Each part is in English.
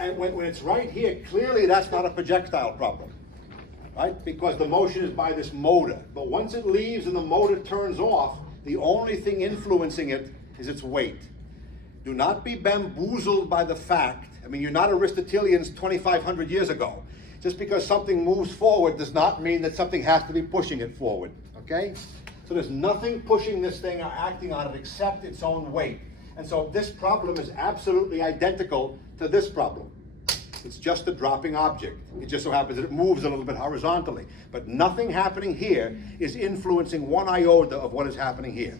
And when it's right here, clearly that's not a projectile problem, right? Because the motion is by this motor. But once it leaves and the motor turns off, the only thing influencing it is its weight. Do not be bamboozled by the fact, I mean, you're not Aristotelians 2,500 years ago. Just because something moves forward does not mean that something has to be pushing it forward, okay? So there's nothing pushing this thing or acting on it except its own weight. And so this problem is absolutely identical to this problem. It's just a dropping object. It just so happens that it moves a little bit horizontally. But nothing happening here is influencing one iota of what is happening here.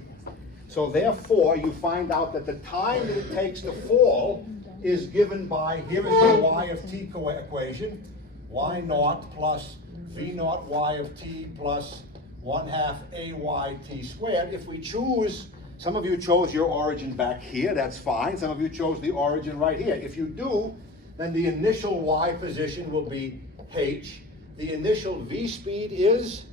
So therefore, you find out that the time that it takes to fall is given by, here is the y of t equation, y naught plus v naught y of t plus 1/2 ay t squared. If we choose, some of you chose your origin back here, that's fine. Some of you chose the origin right here. If you do, then the initial y position will be h. The initial v speed is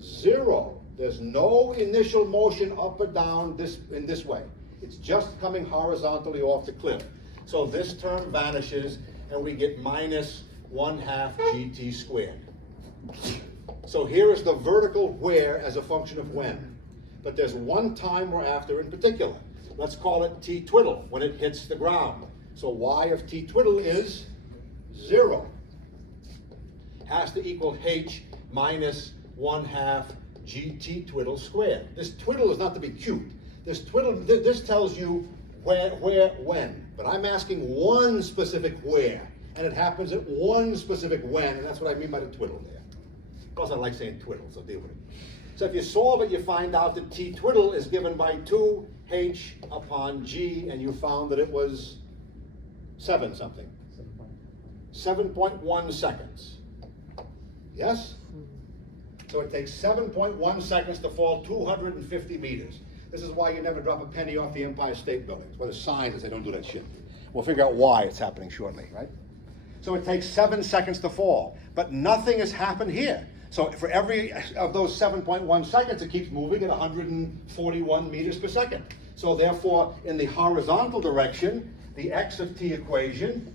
0. There's no initial motion up or down in this way. It's just coming horizontally off the cliff. So this term vanishes and we get minus 1/2 gt squared. So here is the vertical where as a function of when. But there's one time we're after in particular. Let's call it t twiddle, when it hits the ground. So y of t twiddle is 0. Has to equal h minus 1/2 gt twiddle squared. This twiddle is not to be cute. This twiddle, this tells you where, when. But I'm asking one specific where. And it happens at one specific when, and that's what I mean by the twiddle there. Of course, I like saying twiddle, so deal with it. So if you solve it, you find out that t twiddle is given by 2h upon g, and you found that it was 7 something. 7.1 seconds. Yes? So it takes 7.1 seconds to fall 250 meters. This is why you never drop a penny off the Empire State Building. It's why the sign is they don't do that shit. We'll figure out why it's happening shortly, right? So it takes 7 seconds to fall, but nothing has happened here. So for every of those 7.1 seconds, it keeps moving at 141 meters per second. So therefore, in the horizontal direction, the x of t equation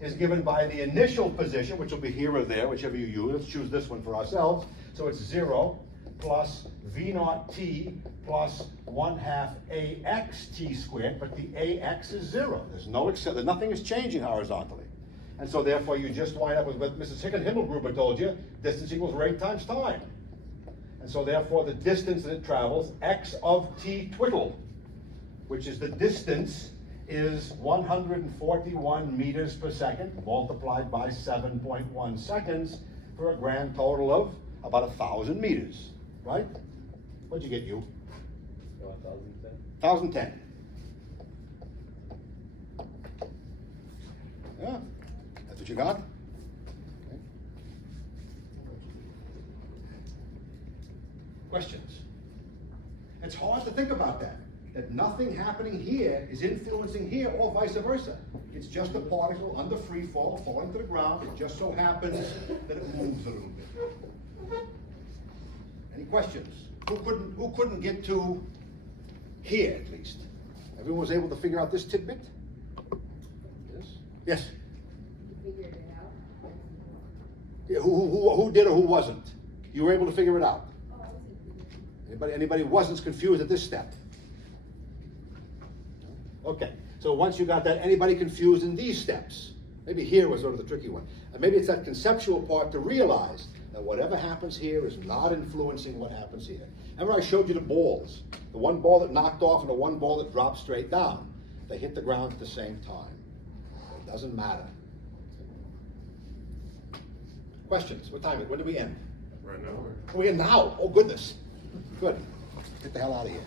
is given by the initial position, which will be here or there, whichever you use. Let's choose this one for ourselves. So it's 0 plus v naught t plus 1/2 ax t squared, but the ax is 0. There's nothing is changing horizontally. And so therefore you just wind up with what Mrs. Himmelgruber told you, distance equals rate times time. And so therefore the distance that it travels, x of t twiddle, which is the distance, is 141 meters per second multiplied by 7.1 seconds for a grand total of about 1,000 meters, right? What'd you get, you? 1,010. Yeah, that's what you got? Okay. Questions? It's hard to think about that nothing happening here is influencing here or vice versa. It's just a particle under free fall, falling to the ground. It just so happens that it moves a little bit. Any questions? Who couldn't get to here at least? Everyone was able to figure out this tidbit? Yes? Yes? You figured it out? Yeah, who did or who wasn't? You were able to figure it out? Oh, I wasn't. Anybody wasn't confused at this step? Okay, so once you got that, anybody confused in these steps? Maybe here was sort of the tricky one. And maybe it's that conceptual part to realize that whatever happens here is not influencing what happens here. Remember I showed you the balls. The one ball that knocked off and the one ball that dropped straight down. They hit the ground at the same time. It doesn't matter. Questions? What time is it? When do we end? Right now. We end now? Oh goodness. Good. Get the hell out of here.